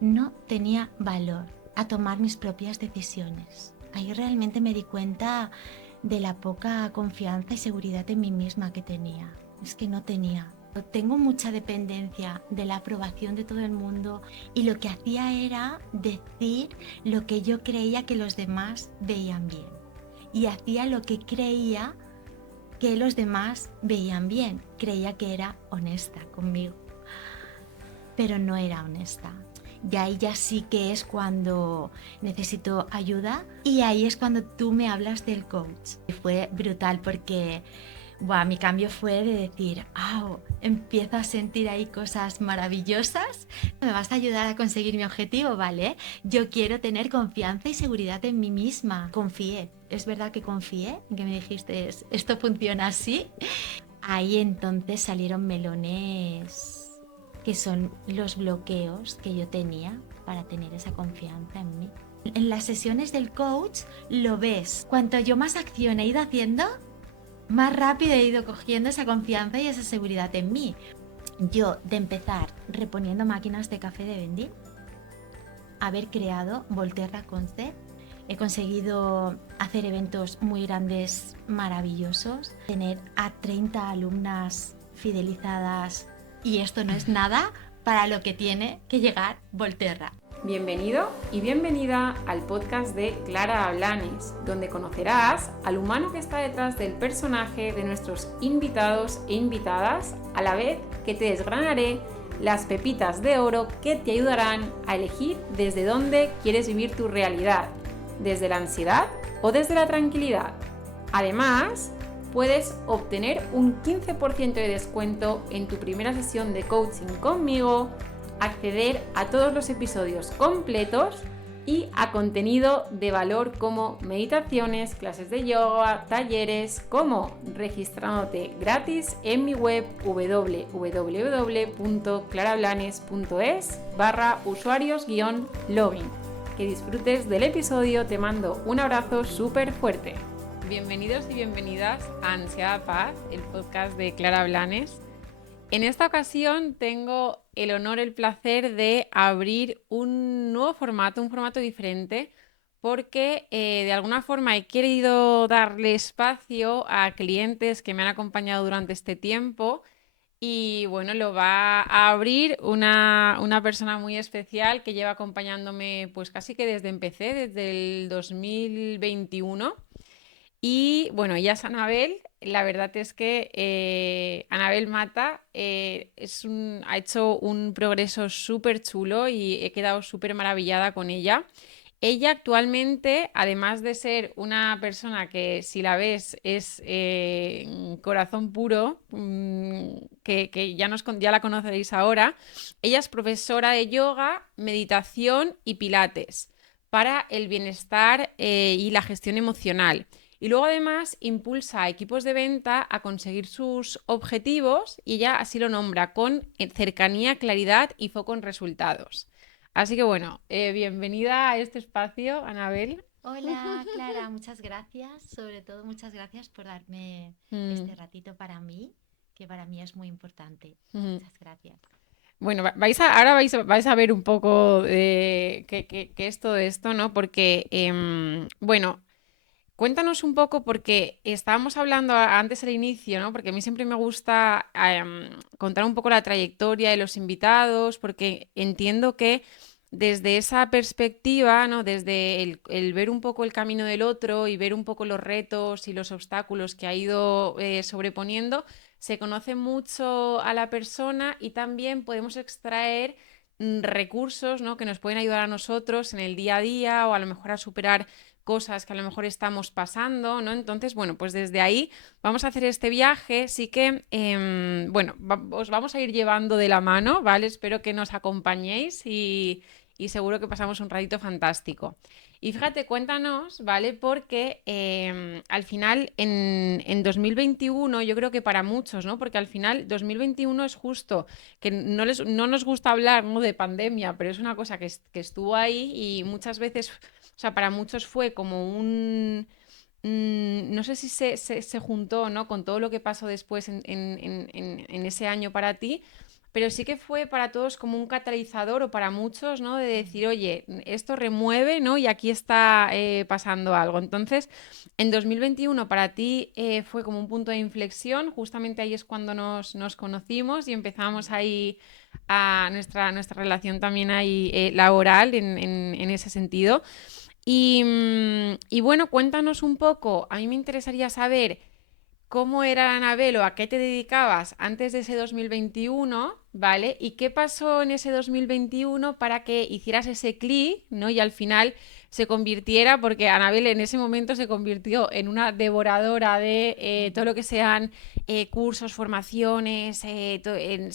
no tenía valor a tomar mis propias decisiones. Ahí realmente me di cuenta de la poca confianza y seguridad en mí misma que tenía. Es que no tenía. Tengo mucha dependencia de la aprobación de todo el mundo y lo que hacía era decir lo que yo creía que los demás veían bien. Y hacía lo que creía que los demás veían bien. Creía que era honesta conmigo, pero no era honesta. Y ahí ya sí que es cuando necesito ayuda y ahí es cuando tú me hablas del coach. Fue brutal porque mi cambio fue de decir, empiezo a sentir ahí cosas maravillosas. ¿Me vas a ayudar a conseguir mi objetivo? Vale, yo quiero tener confianza y seguridad en mí misma. Confié, es verdad que confié en que me dijiste, esto funciona así. Ahí entonces salieron melones que son los bloqueos que yo tenía para tener esa confianza en mí. En las sesiones del coach lo ves. Cuanto yo más acción he ido haciendo, más rápido he ido cogiendo esa confianza y esa seguridad en mí. Yo, de empezar reponiendo máquinas de café de vending, haber creado Volterra Concept, he conseguido hacer eventos muy grandes, maravillosos, tener a 30 alumnas fidelizadas y esto no es nada para lo que tiene que llegar Volterra. Bienvenido y bienvenida al podcast de Clara Ablanes, donde conocerás al humano que está detrás del personaje de nuestros invitados e invitadas, a la vez que te desgranaré las pepitas de oro que te ayudarán a elegir desde dónde quieres vivir tu realidad, desde la ansiedad o desde la tranquilidad. Además, puedes obtener un 15% de descuento en tu primera sesión de coaching conmigo, acceder a todos los episodios completos y a contenido de valor como meditaciones, clases de yoga, talleres, como registrándote gratis en mi web www.clarablanes.es/usuarios-login. Que disfrutes del episodio, te mando un abrazo súper fuerte. Bienvenidos y bienvenidas a Ansiada Paz, el podcast de Clara Blanes. En esta ocasión tengo el honor, el placer de abrir un nuevo formato, un formato diferente, porque de alguna forma he querido darle espacio a clientes que me han acompañado durante este tiempo y bueno, lo va a abrir una persona muy especial que lleva acompañándome pues casi que desde empecé, desde el 2021. Y bueno, ella es Anabel. La verdad es que Anabel Mata ha hecho un progreso súper chulo y he quedado súper maravillada con ella. Ella actualmente, además de ser una persona que si la ves es corazón puro, que ya la conoceréis ahora, ella es profesora de yoga, meditación y pilates para el bienestar y la gestión emocional. Y luego además impulsa a equipos de venta a conseguir sus objetivos y ella así lo nombra con cercanía, claridad y foco en resultados. Así que bueno, bienvenida a este espacio, Anabel. Hola Clara, muchas gracias, sobre todo muchas gracias por darme Mm, este ratito para mí, que para mí es muy importante. mm. Muchas gracias. Bueno, ahora vais a ver un poco de qué es todo esto, ¿no? Porque, bueno, cuéntanos un poco, porque estábamos hablando antes al inicio, ¿no? Porque a mí siempre me gusta contar un poco la trayectoria de los invitados, porque entiendo que desde esa perspectiva, ¿no? Desde el ver un poco el camino del otro y ver un poco los retos y los obstáculos que ha ido sobreponiendo, se conoce mucho a la persona y también podemos extraer recursos, ¿no? Que nos pueden ayudar a nosotros en el día a día o a lo mejor a superar cosas que a lo mejor estamos pasando, ¿no? Entonces, bueno, pues desde ahí vamos a hacer este viaje, sí que, bueno, os vamos a ir llevando de la mano, ¿vale? Espero que nos acompañéis y seguro que pasamos un ratito fantástico. Y fíjate, cuéntanos, ¿vale? Porque al final en 2021, yo creo que para muchos, ¿no? Porque al final 2021 es justo, que no nos gusta hablar, ¿no? De pandemia, pero es una cosa que estuvo ahí y muchas veces, o sea, para muchos fue como no sé si se juntó, ¿no? Con todo lo que pasó después en ese año para ti. pero sí que fue para todos como un catalizador o para muchos, ¿no? De decir, oye, esto remueve, ¿no? Y aquí está pasando algo. Entonces, en 2021 para ti fue como un punto de inflexión, justamente ahí es cuando nos conocimos y empezamos ahí a nuestra relación también ahí laboral en ese sentido. Y bueno, cuéntanos un poco, a mí me interesaría saber cómo era Anabel o a qué te dedicabas antes de ese 2021, ¿vale? ¿Y qué pasó en ese 2021 para que hicieras ese clic, ¿no? Y al final se convirtiera, porque Anabel en ese momento se convirtió en una devoradora de todo lo que sean cursos, formaciones, se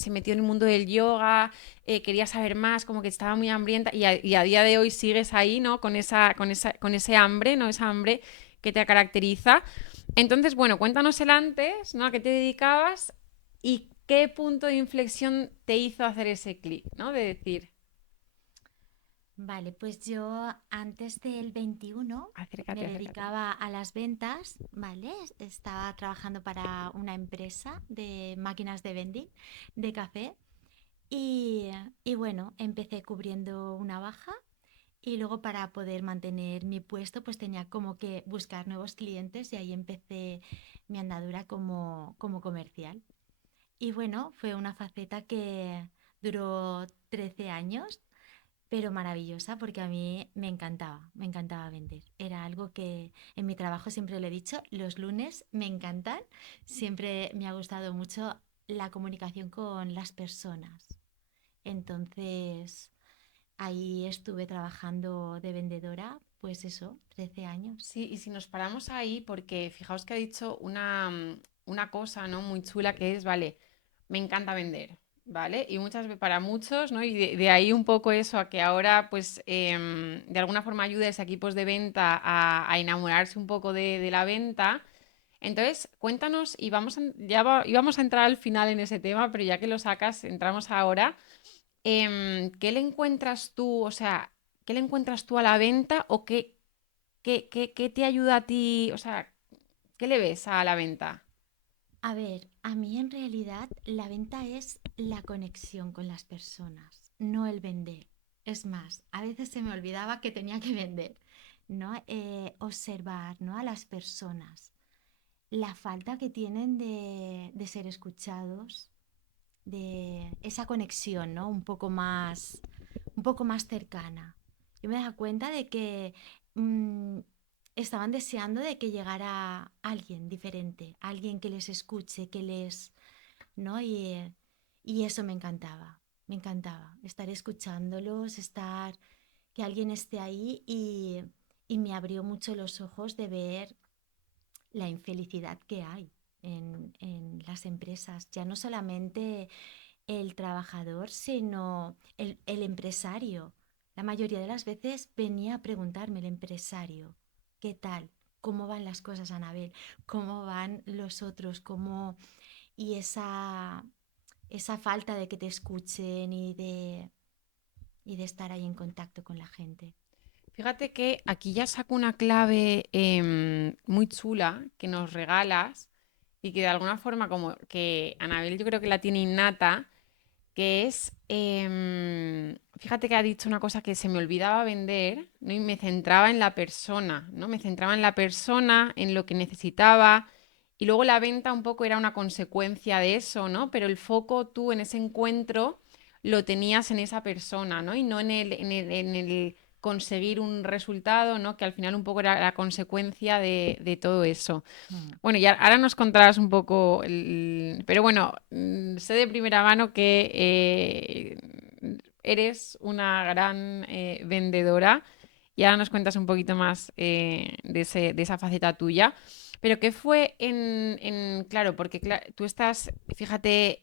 metió en el mundo del yoga, quería saber más, como que estaba muy hambrienta y a día de hoy sigues ahí, ¿no? Con ese hambre, ¿no? Esa hambre que te caracteriza. Entonces, bueno, cuéntanos el antes, ¿no? ¿A qué te dedicabas y qué punto de inflexión te hizo hacer ese clic, ¿no? De decir, Vale, pues yo antes del 21 me acércate. dedicaba a las ventas, ¿vale? Estaba trabajando para una empresa de máquinas de vending de café y, y bueno, empecé cubriendo una baja y luego para poder mantener mi puesto pues tenía como que buscar nuevos clientes y ahí empecé mi andadura como comercial. Y bueno, fue una faceta que duró 13 años, pero maravillosa porque a mí me encantaba vender. Era algo que en mi trabajo siempre le he dicho, los lunes me encantan, siempre me ha gustado mucho la comunicación con las personas. Entonces, ahí estuve trabajando de vendedora, pues eso, 13 años. Sí, y si nos paramos ahí, porque fijaos que ha dicho una cosa, ¿no? Muy chula que es, vale, me encanta vender, ¿vale? Y para muchos, ¿no? Y de ahí un poco eso, a que ahora, pues, de alguna forma ayudes a equipos de venta a enamorarse un poco de la venta. Entonces, cuéntanos, y íbamos a entrar al final en ese tema, pero ya que lo sacas, entramos ahora. ¿Qué le encuentras tú, o sea, qué le encuentras tú a la venta o qué te ayuda a ti? O sea, ¿qué le ves a la venta? A ver, a mí en realidad la venta es la conexión con las personas, no el vender. Es más, a veces se me olvidaba que tenía que vender, ¿no? Observar, ¿no? A las personas, la falta que tienen de ser escuchados, de esa conexión, ¿no? Un poco más cercana. Yo me daba cuenta de que mm, estaban deseando de que llegara alguien diferente, alguien que les escuche, que les, ¿no? Y eso me encantaba, estar escuchándolos, estar, que alguien esté ahí y me abrió mucho los ojos de ver la infelicidad que hay en las empresas, ya no solamente el trabajador, sino el empresario. La mayoría de las veces venía a preguntarme el empresario, ¿qué tal? ¿Cómo van las cosas, Anabel? ¿Cómo van los otros? ¿Cómo... Y esa falta de que te escuchen y de estar ahí en contacto con la gente. Fíjate que aquí ya saco una clave muy chula que nos regalas y que de alguna forma como que Anabel yo creo que la tiene innata, que es, fíjate que ha dicho una cosa que se me olvidaba vender, ¿no? Y me centraba en la persona, ¿no? Me centraba en la persona, en lo que necesitaba, y luego la venta un poco era una consecuencia de eso, ¿no? Pero el foco tú en ese encuentro lo tenías en esa persona, ¿no? Y no en el conseguir un resultado, ¿no? Que al final un poco era la consecuencia de todo eso. Mm. Bueno, y ahora nos contarás un poco, pero bueno, sé de primera mano que eres una gran vendedora y ahora nos cuentas un poquito más de esa faceta tuya. Pero ¿qué fue claro, porque tú estás, fíjate,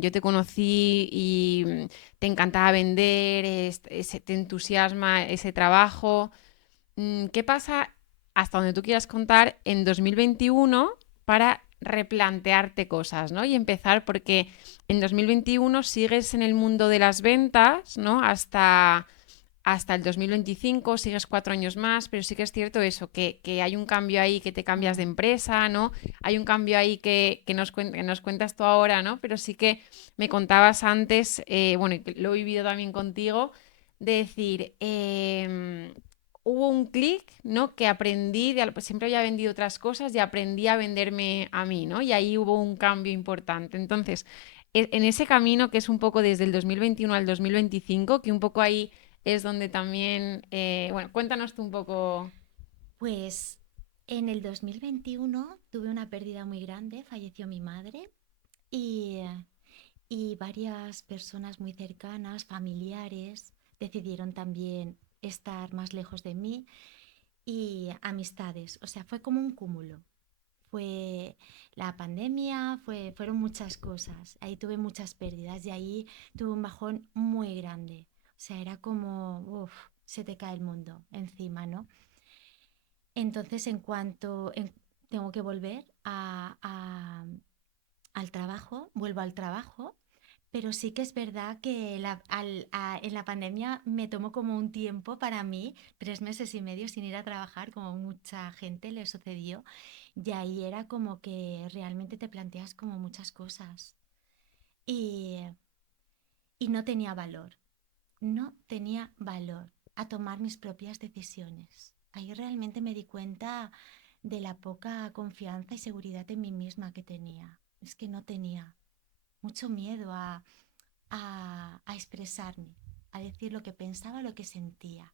yo te conocí y te encantaba vender, te entusiasma ese trabajo. ¿Qué pasa hasta donde tú quieras contar en 2021 para replantearte cosas, ¿no? Y empezar porque en 2021 sigues en el mundo de las ventas, ¿no? hasta el 2025, sigues 4 años más, pero sí que es cierto eso, que hay un cambio ahí que te cambias de Mm. empresa, ¿no? Hay un cambio ahí que nos cuentas tú ahora, ¿no? Pero sí que me contabas antes, bueno, y que lo he vivido también contigo, de decir, hubo un clic, ¿no? Que aprendí, pues siempre había vendido otras cosas y aprendí a venderme a mí, ¿no? Y ahí hubo un cambio importante. Entonces, en ese camino que es un poco desde el 2021 al 2025, que un poco ahí es donde también, bueno, cuéntanos tú un poco. Pues en el 2021 tuve una pérdida muy grande, falleció mi madre y, y varias personas muy cercanas, familiares, decidieron también estar más lejos de mí y amistades, o sea, fue como un cúmulo. Fue la pandemia, fueron muchas cosas. Ahí tuve muchas pérdidas y ahí tuve un bajón muy grande. O sea, era como, uff, se te cae el mundo encima, ¿no? Entonces, tengo que volver al trabajo, vuelvo al trabajo, pero sí que es verdad que en la pandemia me tomó como un tiempo para mí, 3 meses y medio sin ir a trabajar, como mucha gente le sucedió, y ahí era como que realmente te planteas como muchas cosas y, y no tenía valor, no tenía valor a tomar mis propias decisiones. Ahí realmente me di cuenta de la poca confianza y seguridad en mí misma que tenía. Es que no tenía mucho miedo a expresarme, a decir lo que pensaba, lo que sentía.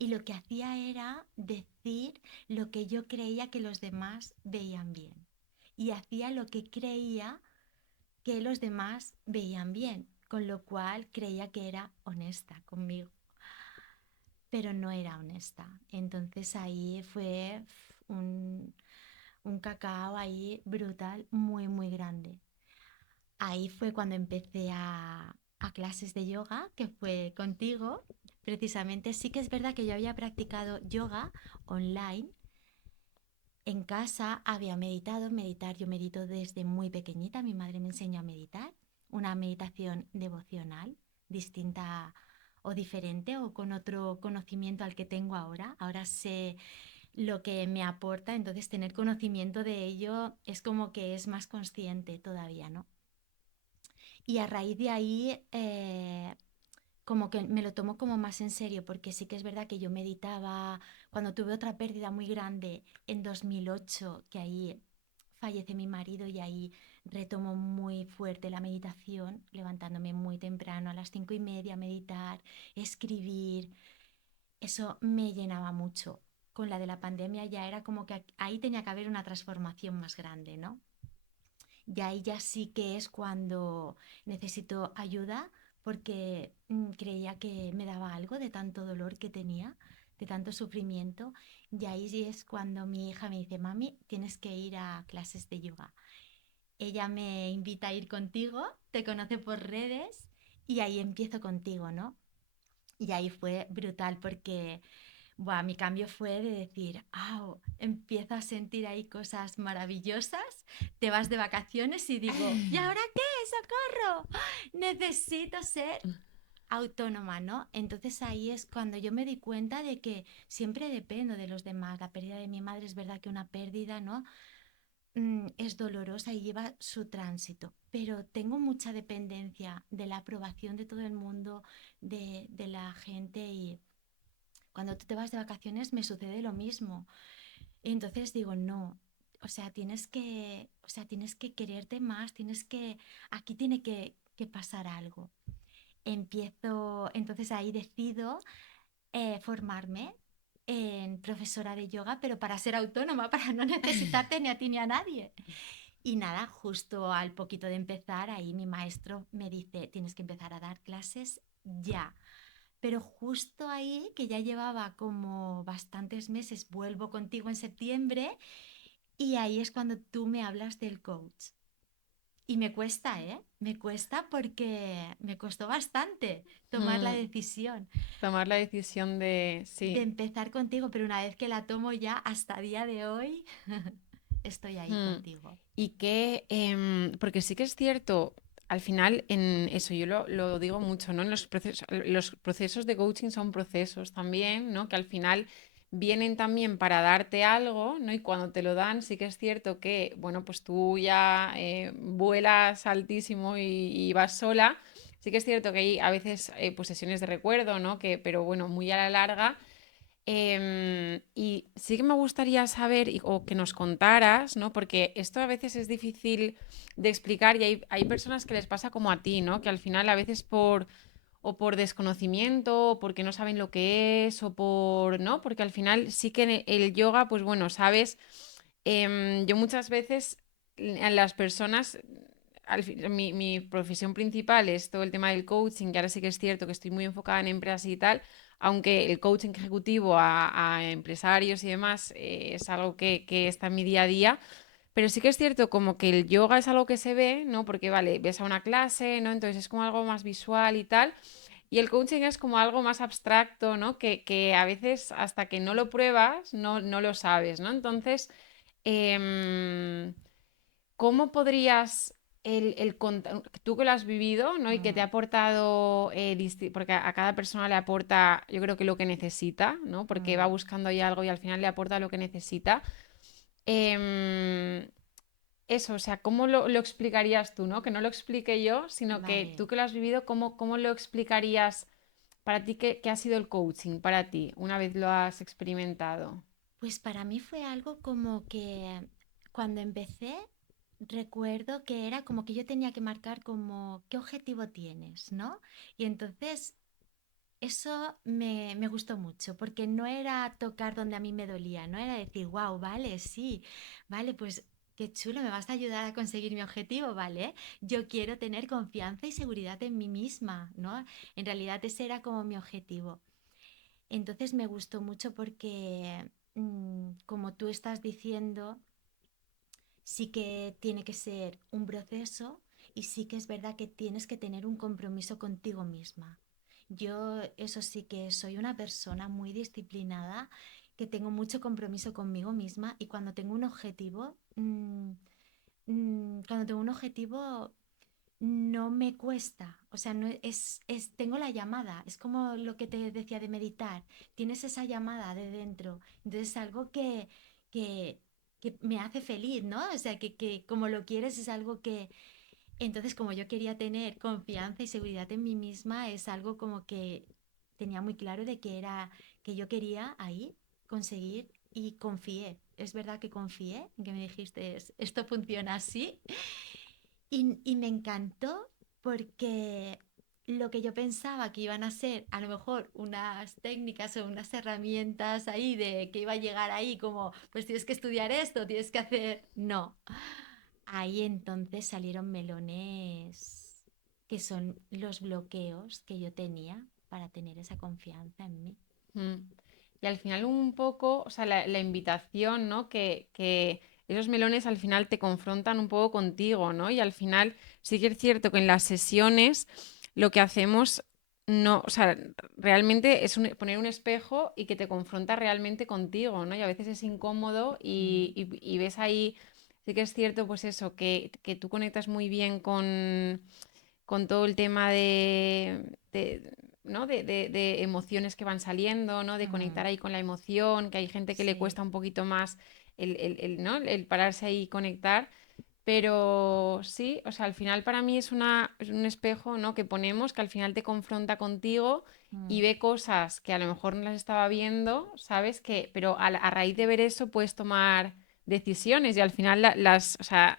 Y lo que hacía era decir lo que yo creía que los demás veían bien. Y hacía lo que creía que los demás veían bien, con lo cual creía que era honesta conmigo, pero no era honesta. Entonces ahí fue un cacao ahí brutal, muy, muy grande. Ahí fue cuando empecé a clases de yoga, que fue contigo. Precisamente sí que es verdad que yo había practicado yoga online. En casa había meditado, meditar, yo medito desde muy pequeñita, mi madre me enseñó a meditar, una meditación devocional distinta o diferente o con otro conocimiento al que tengo ahora. Ahora sé lo que me aporta, entonces tener conocimiento de ello es como que es más consciente todavía, ¿no? Y a raíz de ahí, como que me lo tomo como más en serio, porque sí que es verdad que yo meditaba cuando tuve otra pérdida muy grande en 2008, que ahí fallece mi marido y ahí retomo muy fuerte la meditación, levantándome muy temprano a las 5:30 a meditar, escribir. Eso me llenaba mucho. Con la de la pandemia ya era como que ahí tenía que haber una transformación más grande, ¿no? Y ahí ya sí que es cuando necesito ayuda porque creía que me daba algo de tanto dolor que tenía, de tanto sufrimiento. Y ahí sí es cuando mi hija me dice, mami, tienes que ir a clases de yoga. Ella me invita a ir contigo, te conoce por redes y ahí empiezo contigo, ¿no? Y ahí fue brutal porque buah, mi cambio fue de decir, ¡au! Empiezo a sentir ahí cosas maravillosas, te vas de vacaciones y digo, ¿y ahora qué? ¡Socorro! Necesito ser autónoma, ¿no? Entonces ahí es cuando yo me di cuenta de que siempre dependo de los demás. La pérdida de mi madre es verdad que una pérdida, ¿no? Es dolorosa y lleva su tránsito, pero tengo mucha dependencia de la aprobación de todo el mundo, de la gente y cuando tú te vas de vacaciones me sucede lo mismo. Y entonces digo, no, o sea, tienes que quererte más, aquí tiene que pasar algo. Entonces ahí decido formarme en profesora de yoga, pero para ser autónoma, para no necesitarte ni a ti ni a nadie. Y nada, justo al poquito de empezar, ahí mi maestro me dice, tienes que empezar a dar clases ya. Pero justo ahí, que ya llevaba como bastantes meses, vuelvo contigo en septiembre y ahí es cuando tú me hablas del coach. Y me cuesta, ¿eh? Me cuesta porque me costó bastante tomar la Mm, decisión tomar la decisión de, de sí. empezar contigo, pero una vez que la tomo ya, hasta día de hoy, estoy ahí Mm. contigo. Y que, porque sí que es cierto, al final, en eso yo lo digo mucho, ¿no? En los procesos de coaching son procesos también, ¿no? Que al final vienen también para darte algo, ¿no? Y cuando te lo dan, sí que es cierto que, bueno, pues tú ya vuelas altísimo y vas sola. Sí que es cierto que hay a veces pues sesiones de recuerdo, ¿no? Pero bueno, muy a la larga. Y sí que me gustaría saber o que nos contaras, ¿no? Porque esto a veces es difícil de explicar y hay personas que les pasa como a ti, ¿no? Que al final a veces por desconocimiento, o porque no saben lo que es, o por, ¿no? Porque al final sí que el yoga, pues bueno, sabes, yo muchas veces a las personas, mi profesión principal es todo el tema del coaching, y ahora sí que es cierto que estoy muy enfocada en empresas y tal, aunque el coaching ejecutivo a empresarios y demás es algo que está en mi día a día. Pero sí que es cierto como que el yoga es algo que se ve, ¿no? Porque, vale, ves a una clase, ¿no? Entonces es como algo más visual y tal. Y el coaching es como algo más abstracto, ¿no? Que a veces hasta que no lo pruebas, no lo sabes, ¿no? Entonces, em, ¿cómo podrías, tú que lo has vivido, ¿no? Y que te ha Mm, aportado, porque a cada persona le aporta, yo creo que lo que necesita, ¿no? Porque va mm. buscando ahí algo y al final le aporta lo que necesita. Em, Eso, o sea, ¿cómo lo explicarías tú, ¿no? Que no lo explique yo, sino que Vale. tú que lo has vivido, ¿cómo lo explicarías para ti qué ha sido el coaching para ti una vez lo has experimentado? Pues para mí fue algo como que cuando empecé, recuerdo que era como que yo tenía que marcar como qué objetivo tienes, ¿no? Y entonces eso me gustó mucho, porque no era tocar donde a mí me dolía, no era decir, wow, vale, sí, vale, pues qué chulo, me vas a ayudar a conseguir mi objetivo, ¿vale? Yo quiero tener confianza y seguridad en mí misma, ¿no? En realidad ese era como mi objetivo. Entonces me gustó mucho porque, como tú estás diciendo, sí que tiene que ser un proceso y sí que es verdad que tienes que tener un compromiso contigo misma. Yo eso sí que soy una persona muy disciplinada, que tengo mucho compromiso conmigo misma y cuando tengo un objetivo, cuando tengo un objetivo no me cuesta, o sea, no tengo la llamada, es como lo que te decía de meditar, tienes esa llamada de dentro, entonces es algo que, que me hace feliz, ¿no? O sea, que como lo quieres es algo que, entonces como yo quería tener confianza y seguridad en mí misma, es algo como que tenía muy claro de que era, que yo quería ahí conseguir y confié, es verdad que confié en que me dijiste, esto funciona así y me encantó porque lo que yo pensaba que iban a ser a lo mejor unas técnicas o unas herramientas ahí de que iba a llegar ahí como, pues tienes que estudiar esto, tienes que hacer... No, ahí entonces salieron melones que son los bloqueos que yo tenía para tener esa confianza en mí. Mm. Y al final un poco, o sea, la invitación, ¿no? Que esos melones al final te confrontan un poco contigo, ¿no? Y al final sí que es cierto que en las sesiones lo que hacemos no, o sea, realmente es poner un espejo y que te confronta realmente contigo, ¿no? Y a veces es incómodo Mm, y ves ahí, sí que es cierto, pues eso, que tú conectas muy bien con todo el tema ¿no? de emociones que van saliendo, ¿no? De mm, conectar ahí con la emoción, que hay gente que le sí. cuesta un poquito más ¿no? El pararse ahí y conectar. Pero sí, o sea, al final para mí es un espejo, ¿no? Que ponemos que al final te confronta contigo y Mm, ve cosas que a lo mejor no las estaba viendo, ¿sabes? Pero a raíz de ver eso puedes tomar decisiones y al final o sea,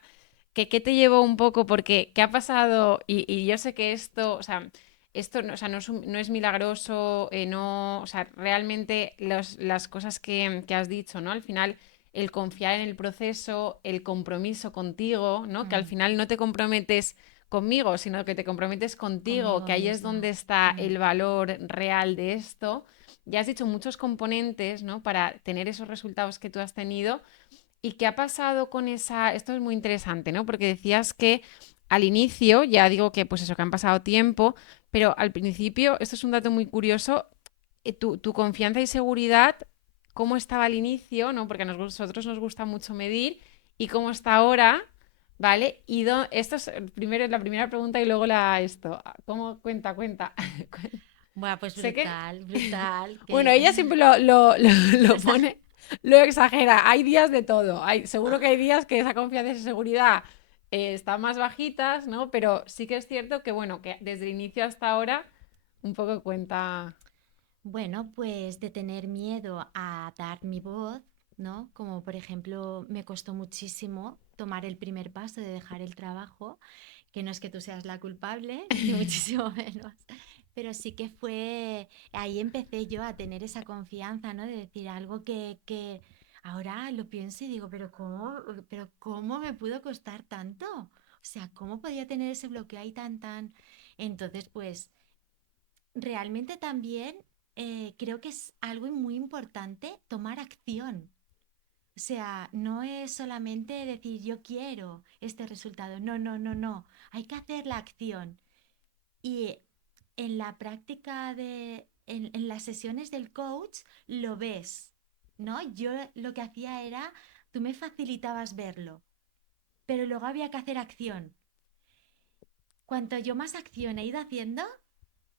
¿qué te llevó un poco? Porque, ¿qué ha pasado? Y yo sé que esto, o sea, esto no, o sea, no es milagroso, no, o sea, realmente las cosas que has dicho, ¿no? Al final, el confiar en el proceso, el compromiso contigo, ¿no? Que al mm, final no te comprometes conmigo, sino que te comprometes contigo, conmigo que ahí es donde misma. está Mm, el valor real de esto. Ya has dicho muchos componentes, ¿no? Para tener esos resultados que tú has tenido. ¿Y qué ha pasado con esa? Esto es muy interesante, ¿no? Porque decías que al inicio, ya digo que pues eso, que han pasado tiempo, pero al principio, esto es un dato muy curioso, tu confianza y seguridad, cómo estaba al inicio, ¿no? Porque a nosotros nos gusta mucho medir y cómo está ahora, ¿vale? Esto es primero la primera pregunta y luego esto. ¿Cómo cuenta, cuenta? Bueno, pues Sé que, brutal, brutal, bueno, que ella siempre lo o sea, pone, lo exagera. Hay días de todo. Seguro que hay días que esa confianza y esa seguridad están más bajitas, ¿no? Pero sí que es cierto que, bueno, que desde el inicio hasta ahora, un poco cuenta. bueno, pues de tener miedo a dar mi voz, ¿no? Como por ejemplo, me costó muchísimo tomar el primer paso de dejar el trabajo, que no es que tú seas la culpable, ni muchísimo menos, pero sí que fue, ahí empecé yo a tener esa confianza, ¿no? De decir algo que ahora lo pienso y digo, pero cómo me pudo costar tanto? O sea, ¿cómo podía tener ese bloqueo ahí tan? Entonces, pues realmente también creo que es algo muy importante tomar acción. O sea, no es solamente decir yo quiero este resultado. No, no, no, no. Hay que hacer la acción. Y en la práctica en las sesiones del coach lo ves, ¿no? Yo lo que hacía era, tú me facilitabas verlo, pero luego había que hacer acción. Cuanto yo más acción he ido haciendo,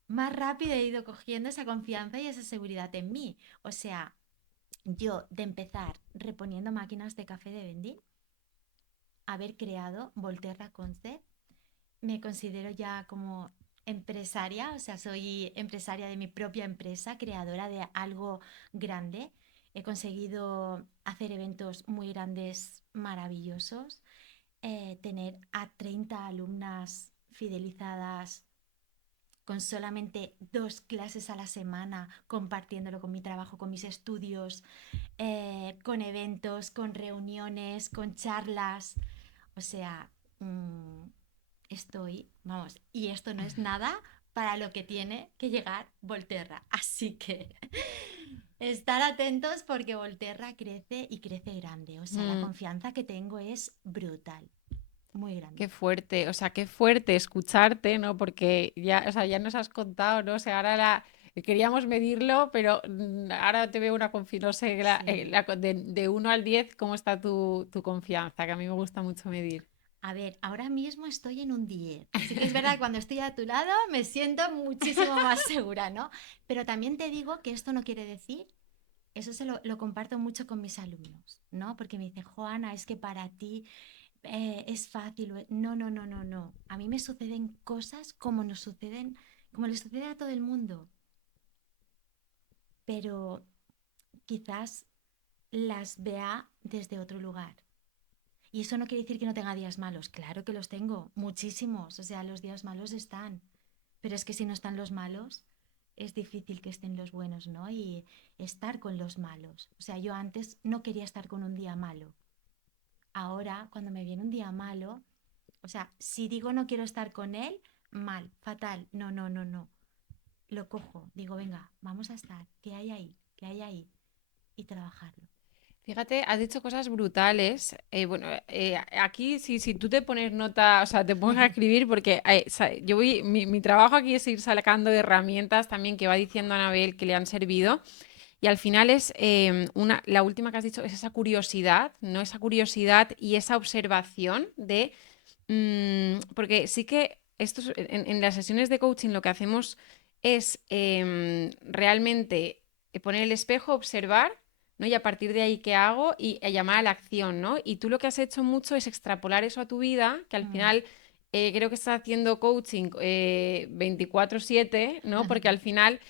más rápido he ido cogiendo esa confianza y esa seguridad en mí. O sea, yo de empezar reponiendo máquinas de café de vending, haber creado Volterra Concept, me considero ya como empresaria, o sea, soy empresaria de mi propia empresa, creadora de algo grande. He conseguido hacer eventos muy grandes, maravillosos, tener a 30 alumnas fidelizadas con solamente 2 clases a la semana, compartiéndolo con mi trabajo, con mis estudios, con eventos, con reuniones, con charlas. O sea, mmm, vamos, y esto no es nada para lo que tiene que llegar Volterra. Así que estar atentos porque Volterra crece y crece grande. O sea, la Mm, confianza que tengo es brutal, muy grande. qué fuerte, o sea, qué fuerte escucharte, ¿no? Porque ya, o sea, ya nos has contado, ¿no? O sea, queríamos medirlo, pero ahora te veo una confianza, no sé, Sí. de 1 al 10, ¿cómo está tu confianza? Que a mí me gusta mucho medir. A ver, ahora mismo estoy en un 10. Sí que es verdad que cuando estoy a tu lado me siento muchísimo más segura, ¿no? Pero también te digo que esto no quiere decir, eso lo comparto mucho con mis alumnos, ¿no? Porque me dice, Joana, es que para ti es fácil. No, no, no, no, no. A mí me suceden cosas como nos suceden, como le sucede a todo el mundo, pero quizás las vea desde otro lugar. Y eso no quiere decir que no tenga días malos. Claro que los tengo, muchísimos. O sea, los días malos están. Pero es que si no están los malos, es difícil que estén los buenos, ¿no? Y estar con los malos. O sea, yo antes no quería estar con un día malo. Ahora, cuando me viene un día malo, o sea, si digo no quiero estar con él, mal, fatal. No, no, no, no. Lo cojo. Digo, venga, vamos a estar. ¿Qué hay ahí? ¿Qué hay ahí? Y trabajarlo. Fíjate, has dicho cosas brutales. Bueno, aquí si tú te pones nota, o sea, te pones a escribir porque mi trabajo aquí es ir sacando herramientas también que va diciendo Anabel que le han servido. Y al final es la última que has dicho es esa curiosidad, ¿no? Esa curiosidad y esa observación porque sí que en las sesiones de coaching lo que hacemos es realmente poner el espejo, observar, ¿no? Y a partir de ahí, ¿qué hago? Y llamar a la acción, ¿no? Y tú lo que has hecho mucho es extrapolar eso a tu vida, que al Mm. final creo que estás haciendo coaching 24/7, ¿no? Porque al final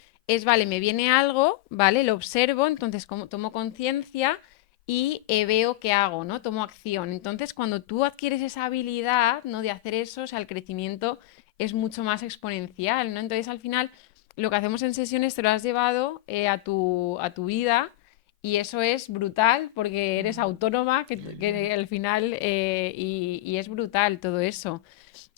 vale, me viene algo, ¿vale? Lo observo, entonces como tomo conciencia y veo qué hago, ¿no? Tomo acción. Entonces, cuando tú adquieres esa habilidad, ¿no? De hacer eso, o sea, el crecimiento es mucho más exponencial, ¿no? Entonces, al final, lo que hacemos en sesiones te lo has llevado a tu vida y eso es brutal porque eres Mm. autónoma, que al final, y es brutal todo eso.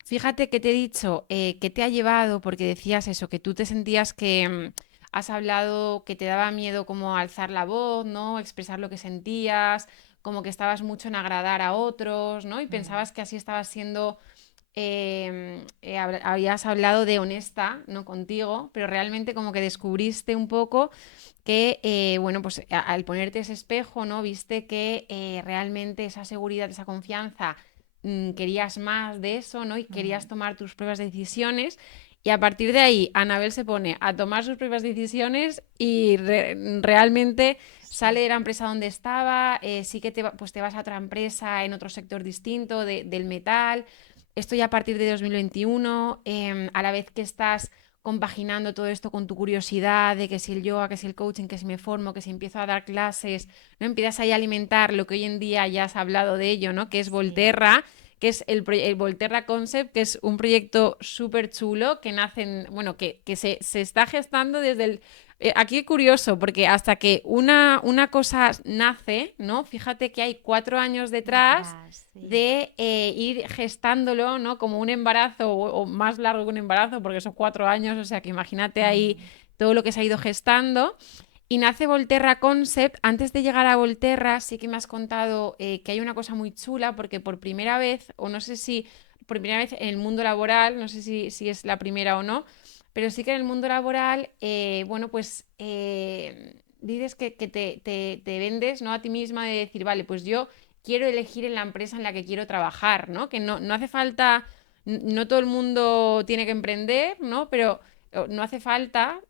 Fíjate que te he dicho que te ha llevado, porque decías eso, que tú te sentías que has hablado, que te daba miedo como alzar la voz, ¿no? Expresar lo que sentías, como que estabas mucho en agradar a otros, ¿no? Y Mm. pensabas que así estabas siendo, habías hablado de honesta, ¿no? Contigo, pero realmente como que descubriste un poco que, bueno, pues al ponerte ese espejo, ¿no? Viste que realmente esa seguridad, esa confianza querías más de eso, ¿no? Y querías tomar tus propias decisiones. Y a partir de ahí, Anabel se pone a tomar sus propias decisiones y realmente sale Sí. de la empresa donde estaba, sí que pues te vas a otra empresa en otro sector distinto del metal. Esto ya a partir de 2021, a la vez que estás compaginando todo esto con tu curiosidad de que si el yoga, que si el coaching, que si me formo, que si empiezo a dar clases, ¿no? Empiezas ahí a alimentar lo que hoy en día ya has hablado de ello, ¿no? Que es Sí. Volterra, que es el Volterra Concept, que es un proyecto súper chulo que nace, bueno, que se está gestando desde el... Aquí es curioso, porque hasta que una cosa nace, ¿no? Fíjate que hay 4 años detrás Detrás, sí. de ir gestándolo, ¿no? Como un embarazo o más largo que un embarazo, porque son 4 años, o sea que imagínate ahí Mm, todo lo que se ha ido gestando. Y nace Volterra Concept. Antes de llegar a Volterra, sí que me has contado que hay una cosa muy chula, porque por primera vez, o no sé si por primera vez en el mundo laboral, no sé si es la primera o no, pero sí que en el mundo laboral, bueno, pues dices que te vendes, ¿no? A ti misma de decir, vale, pues yo quiero elegir en la empresa en la que quiero trabajar, ¿no? Que no hace falta, no todo el mundo tiene que emprender, ¿no? Pero no hace falta,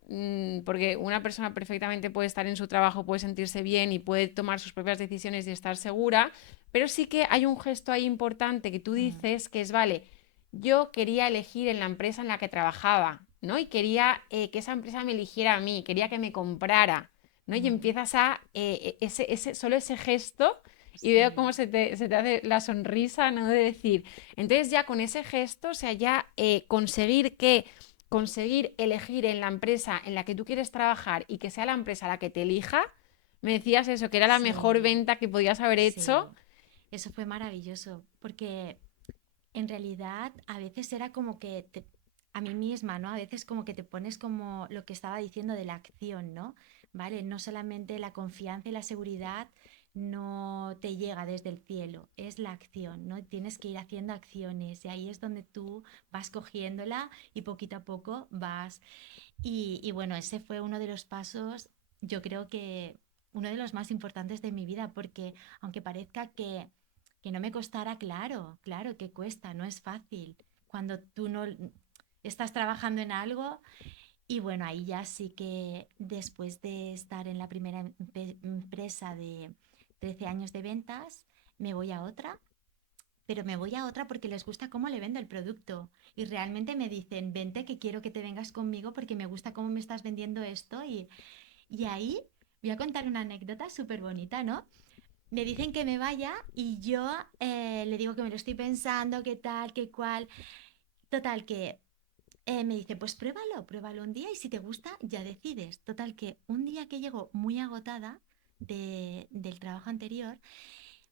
porque una persona perfectamente puede estar en su trabajo, puede sentirse bien y puede tomar sus propias decisiones y estar segura, pero sí que hay un gesto ahí importante que tú mm, dices que es, vale, yo quería elegir en la empresa en la que trabajaba, ¿no? Y quería que esa empresa me eligiera a mí, quería que me comprara, ¿no? Y mm, empiezas a, solo ese gesto, y veo sí. cómo se te hace la sonrisa, ¿no? De decir, entonces ya con ese gesto, o sea, ya conseguir elegir en la empresa en la que tú quieres trabajar y que sea la empresa la que te elija, me decías eso, que era la mejor Sí, venta que podías haber hecho. sí. Eso fue maravilloso, porque en realidad a veces era como que a mí misma, ¿no? A veces como que te pones como lo que estaba diciendo de la acción, ¿no? ¿Vale? No solamente la confianza y la seguridad no te llega desde el cielo, es la acción, ¿no? Tienes que ir haciendo acciones y ahí es donde tú vas cogiéndola y poquito a poco vas. Y bueno, ese fue uno de los pasos, yo creo que uno de los más importantes de mi vida, porque aunque parezca que no me costara, claro, claro que cuesta, no es fácil. Cuando tú no estás trabajando en algo y bueno, ahí ya sí que después de estar en la primera empresa de 13 años de ventas, me voy a otra, pero me voy a otra porque les gusta cómo le vendo el producto y realmente me dicen, vente que quiero que te vengas conmigo porque me gusta cómo me estás vendiendo esto y ahí voy a contar una anécdota súper bonita, ¿no? Me dicen que me vaya y yo le digo que me lo estoy pensando, qué tal, qué cual. Total, que me dice, pues pruébalo, pruébalo un día y si te gusta ya decides. Total, que un día que llego muy agotada del trabajo anterior,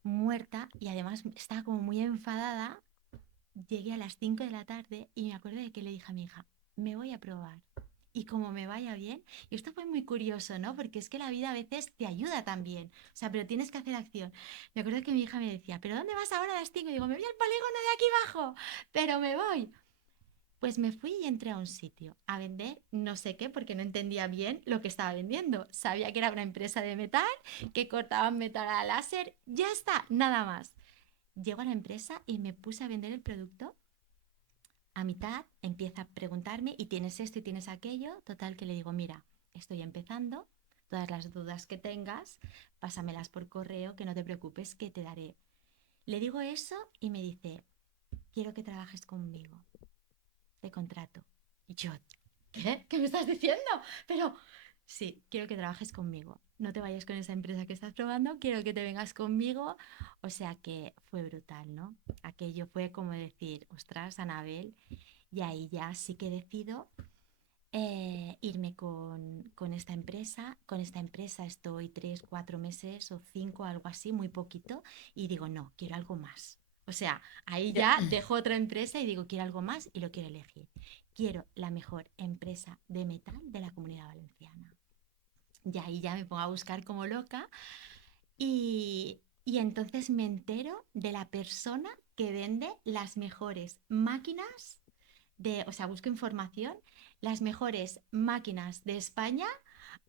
muerta y además estaba como muy enfadada, llegué a las 5 de la tarde y me acuerdo de que le dije a mi hija, me voy a probar. Y como me vaya bien, y esto fue muy curioso, ¿no? Porque es que la vida a veces te ayuda también, o sea, pero tienes que hacer acción. Me acuerdo que mi hija me decía, ¿pero dónde vas ahora a las 5? Y digo, me voy al polígono de aquí abajo, pero me voy. Pues me fui y entré a un sitio a vender no sé qué porque no entendía bien lo que estaba vendiendo. Sabía que era una empresa de metal, que cortaban metal a láser, ya está, nada más. Llego a la empresa y me puse a vender el producto. A mitad empieza a preguntarme y tienes esto y tienes aquello. Total que le digo, mira, estoy empezando, todas las dudas que tengas, pásamelas por correo, que no te preocupes, que te daré. Le digo eso y me dice, quiero que trabajes conmigo, te contrato. Y yo, ¿qué? ¿Qué me estás diciendo? Pero sí, quiero que trabajes conmigo. No te vayas con esa empresa que estás probando, quiero que te vengas conmigo. O sea que fue brutal, ¿no? Aquello fue como decir, ostras, Anabel, y ahí ya sí que decido irme con esta empresa. Con esta empresa estoy 3, 4 meses o 5, algo así, muy poquito. Y digo, no, quiero algo más. O sea, ahí Ya. ya dejo otra empresa y digo, quiero algo más y lo quiero elegir. Quiero la mejor empresa de metal de la Comunidad Valenciana. Y ahí ya me pongo a buscar como loca y entonces me entero de la persona que vende las mejores máquinas o sea, busco información, las mejores máquinas de España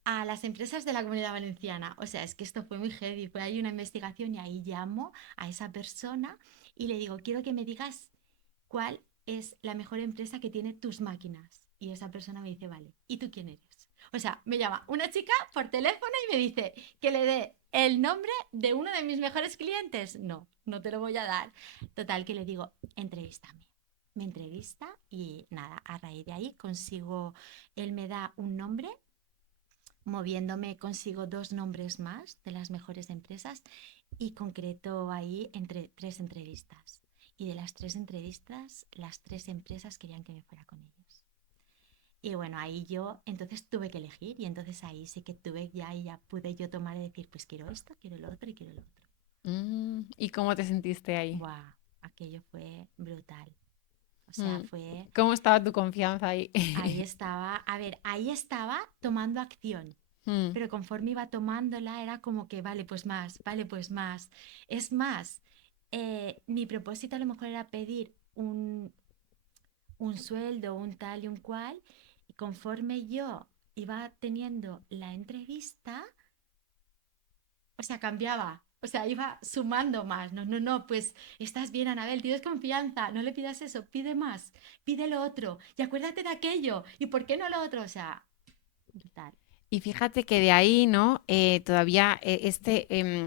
a las empresas de la Comunidad Valenciana. O sea, es que esto fue muy heavy, fue ahí una investigación y ahí llamo a esa persona y le digo, quiero que me digas cuál es la mejor empresa que tiene tus máquinas. Y esa persona me dice, vale, ¿y tú quién eres? O sea, me llama una chica por teléfono y me dice que le dé el nombre de uno de mis mejores clientes. No, no te lo voy a dar. Total, que le digo, entrevístame. Me entrevista y nada, a raíz de ahí consigo, él me da un nombre, moviéndome consigo 2 nombres más de las mejores empresas y concreto ahí entre 3 entrevistas. Y de las 3 entrevistas, las 3 empresas querían que me fuera con ellos. Y bueno, ahí yo entonces tuve que elegir y entonces ahí sí que tuve ya y ya pude yo tomar y decir, pues quiero esto, quiero lo otro y quiero lo otro. ¿Y cómo te sentiste ahí? ¡Buah! Aquello fue brutal. O sea, Mm. fue... ¿Cómo estaba tu confianza ahí? Ahí estaba, a ver, ahí estaba tomando acción. Mm, Pero conforme iba tomándola era como que, vale, pues más, vale, pues más. Es más, mi propósito a lo mejor era pedir un sueldo, un tal y un cual, y conforme yo iba teniendo la entrevista, o sea, cambiaba. O sea, iba sumando más. No, no, no, pues estás bien, Anabel, tienes confianza, no le pidas eso, pide más, pide lo otro, y acuérdate de aquello, y por qué no lo otro, o sea, brutal. Y fíjate que de ahí, ¿no? Todavía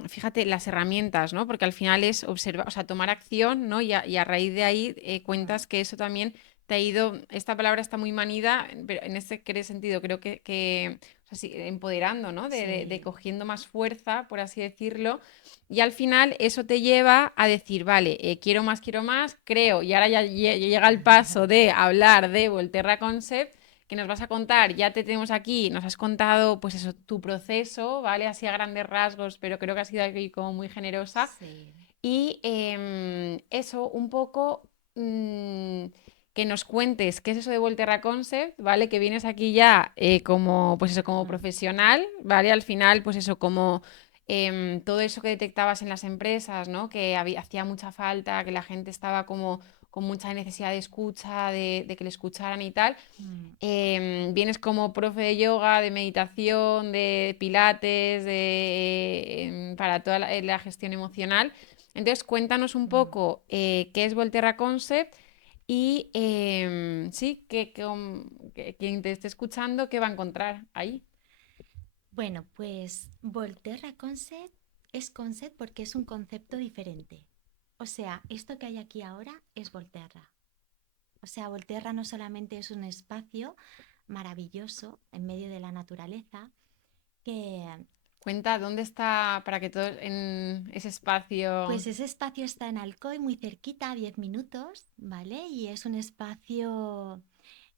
fíjate las herramientas, ¿no? Porque al final es observar, o sea, tomar acción, ¿no? Y a raíz de ahí Mm, cuentas que eso también te ha ido, esta palabra está muy manida, pero en este sentido creo que o sea, sí, empoderando, ¿no? De sí. cogiendo más fuerza, por así decirlo. Y al final eso te lleva a decir, vale, quiero más, creo, y ahora ya llega el paso de hablar de Volterra Concept que nos vas a contar, ya te tenemos aquí, nos has contado pues eso, tu proceso, ¿vale? Así a grandes rasgos, pero creo que has sido aquí como muy generosa. Sí. Y eso, un poco que nos cuentes qué es eso de Volterra Concept, ¿vale? Que vienes aquí ya como, pues eso, como Mm, profesional, ¿vale? Al final, pues eso, como todo eso que detectabas en las empresas, ¿no? Que hacía mucha falta, que la gente estaba como con mucha necesidad de escucha, de que le escucharan y tal. mm, Vienes como profe de yoga, de meditación, de pilates, para toda la gestión emocional. Entonces, cuéntanos un mm. poco qué es Volterra Concept y sí, que quien te esté escuchando, ¿qué va a encontrar ahí? Bueno, pues Volterra Concept es concept porque es un concepto diferente. O sea, esto que hay aquí ahora es Volterra. O sea, Volterra no solamente es un espacio maravilloso en medio de la naturaleza, que Cuenta dónde está para que todos en ese espacio. pues ese espacio está en Alcoy, muy cerquita, a 10 minutos, ¿vale? Y es un espacio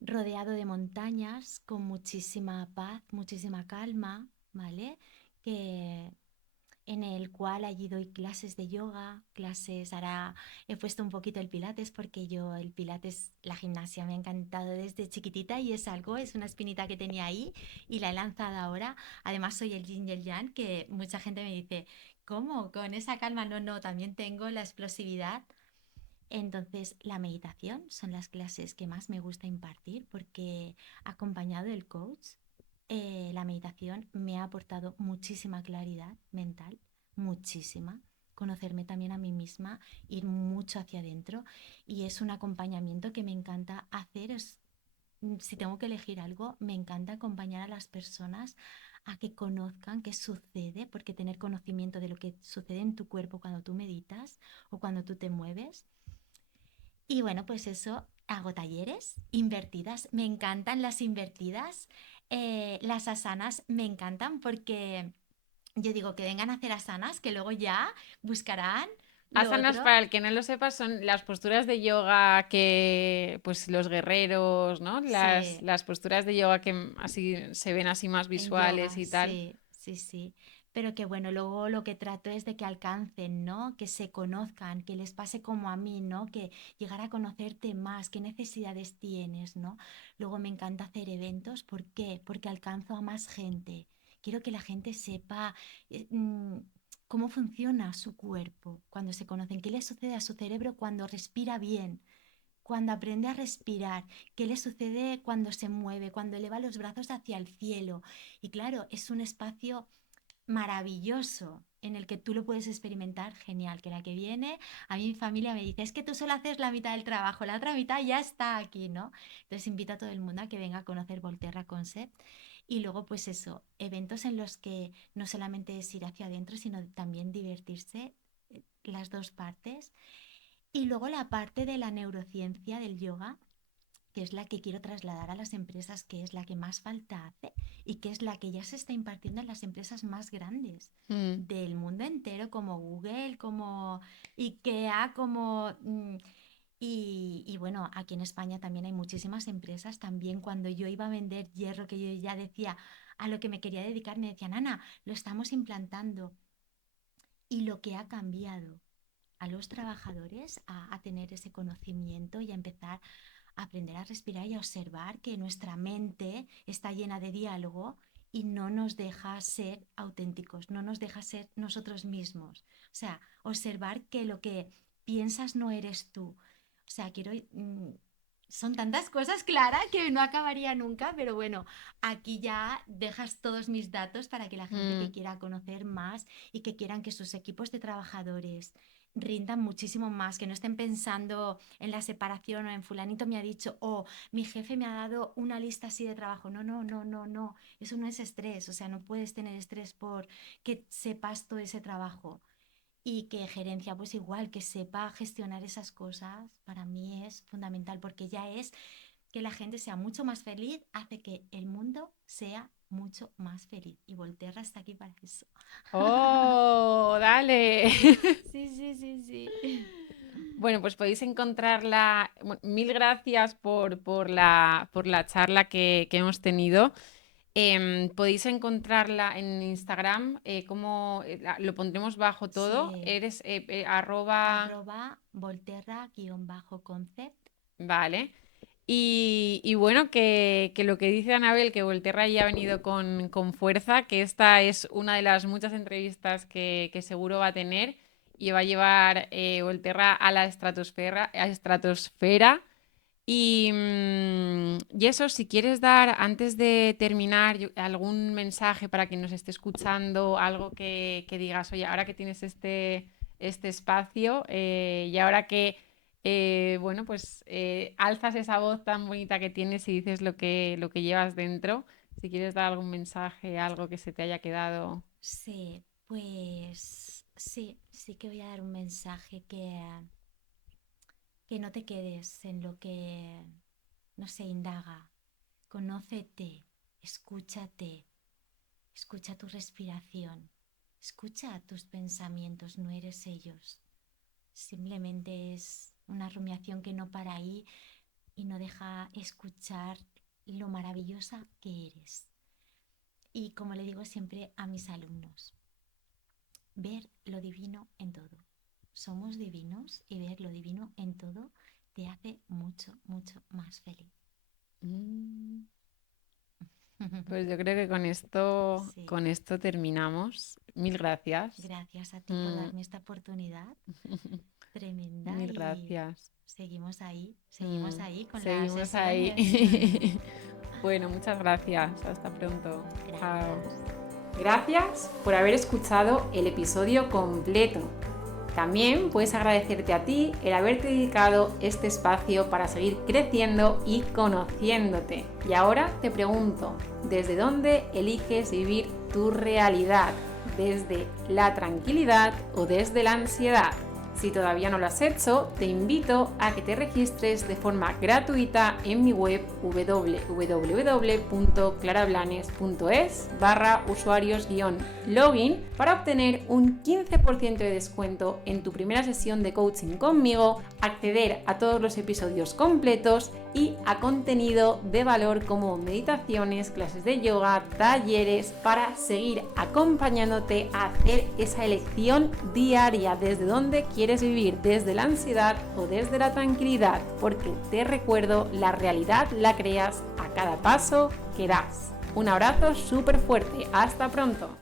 rodeado de montañas, con muchísima paz, muchísima calma, ¿vale? Que en el cual allí doy clases de yoga, clases, ahora he puesto un poquito el pilates porque yo el pilates, la gimnasia me ha encantado desde chiquitita y es algo, es una espinita que tenía ahí y la he lanzado ahora. Además soy el yin y el yang, que mucha gente me dice, ¿cómo? Con esa calma, no, no, también tengo la explosividad. Entonces, la meditación son las clases que más me gusta impartir porque acompañado del coach, la meditación me ha aportado muchísima claridad mental, muchísima. Conocerme también a mí misma, ir mucho hacia adentro y es un acompañamiento que me encanta hacer. Si tengo que elegir algo, me encanta acompañar a las personas a que conozcan qué sucede, porque tener conocimiento de lo que sucede en tu cuerpo cuando tú meditas o cuando tú te mueves. Y bueno, pues eso, hago talleres invertidas. Me encantan las invertidas. Las asanas me encantan porque yo digo que vengan a hacer asanas, que luego ya buscarán lo Asanas, otro. para el que no lo sepa, son las posturas de yoga que, pues, los guerreros, ¿no? Las, Sí, las posturas de yoga que así se ven así más en visuales yoga, y tal. sí, sí, sí. Pero que bueno, luego lo que trato es de que alcancen, ¿no? Que se conozcan, que les pase como a mí, ¿no? Que llegar a conocerte más, qué necesidades tienes, ¿no? Luego me encanta hacer eventos, ¿por qué? Porque alcanzo a más gente. Quiero que la gente sepa cómo funciona su cuerpo cuando se conocen, qué le sucede a su cerebro cuando respira bien, cuando aprende a respirar, qué le sucede cuando se mueve, cuando eleva los brazos hacia el cielo. Y claro, es un espacio maravilloso en el que tú lo puedes experimentar, genial. Que la que viene, a mí mi familia me dice, es que tú solo haces la mitad del trabajo, la otra mitad ya está aquí, ¿no? Entonces invito a todo el mundo a que venga a conocer Volterra Concept. Y luego, pues eso, eventos en los que no solamente es ir hacia adentro, sino también divertirse, las dos partes. Y luego la parte de la neurociencia del yoga, que es la que quiero trasladar a las empresas, que es la que más falta hace y que es la que ya se está impartiendo en las empresas más grandes del mundo entero, como Google, como IKEA, y bueno, aquí en España también hay muchísimas empresas. También cuando yo iba a vender hierro, que yo ya decía a lo que me quería dedicar, me decían, Ana, lo estamos implantando. Y lo que ha cambiado a los trabajadores a tener ese conocimiento y a empezar a aprender a respirar y a observar que nuestra mente está llena de diálogo y no nos deja ser auténticos, no nos deja ser nosotros mismos. O sea, observar que lo que piensas no eres tú. O sea, son tantas cosas, Clara, que no acabaría nunca, pero bueno, aquí ya dejas todos mis datos para que la gente que quiera conocer más y que quieran que sus equipos de trabajadores rindan muchísimo más, que no estén pensando en la separación o en fulanito me ha dicho o mi jefe me ha dado una lista así de trabajo. No, no, no, no, no. Eso no es estrés. O sea, no puedes tener estrés por que sepas todo ese trabajo. Y que gerencia, pues igual, que sepa gestionar esas cosas, para mí es fundamental, porque ya es que la gente sea mucho más feliz, hace que el mundo sea mucho más feliz. Y Volterra está aquí para eso. ¡Oh, dale! Sí, sí, sí, sí. Bueno, pues podéis encontrarla. Mil gracias por la charla que hemos tenido. Podéis encontrarla en Instagram, lo pondremos bajo todo. Sí. Eres arroba. @Volterra_concept. Vale. Y bueno, que lo que dice Anabel, que Volterra ya ha venido con fuerza, que esta es una de las muchas entrevistas que seguro va a tener y va a llevar Volterra a la estratosfera. Y eso, si quieres dar, antes de terminar, algún mensaje para quien nos esté escuchando, algo que digas, oye, ahora que tienes este espacio y ahora que bueno, pues alzas esa voz tan bonita que tienes y dices lo que llevas dentro. Si quieres dar algún mensaje, algo que se te haya quedado. Sí, pues sí, sí que voy a dar un mensaje que no te quedes en lo que, no sé, indaga. Conócete, escúchate, escucha tu respiración, escucha tus pensamientos, no eres ellos. Simplemente es una rumiación que no para ahí y no deja escuchar lo maravillosa que eres. Y como le digo siempre a mis alumnos, ver lo divino en todo. Somos divinos y ver lo divino en todo te hace mucho, mucho más feliz. Mm, Pues yo creo que Sí. con esto terminamos. Mil gracias. Gracias a ti por Mm, darme esta oportunidad tremenda Mil y gracias. seguimos ahí con las Seguimos ahí. sesiones. Bueno, muchas gracias. Hasta pronto. Chao. Gracias. Gracias por haber escuchado el episodio completo. También puedes agradecerte a ti el haberte dedicado este espacio para seguir creciendo y conociéndote. Y ahora te pregunto, ¿desde dónde eliges vivir tu realidad? ¿Desde la tranquilidad o desde la ansiedad? Si todavía no lo has hecho, te invito a que te registres de forma gratuita en mi web www.clarablanes.es/usuarios-login para obtener un 15% de descuento en tu primera sesión de coaching conmigo, acceder a todos los episodios completos y a contenido de valor como meditaciones, clases de yoga, talleres, para seguir acompañándote a hacer esa elección diaria desde donde quieres vivir, desde la ansiedad o desde la tranquilidad, porque te recuerdo, la realidad la creas a cada paso que das. Un abrazo súper fuerte, hasta pronto.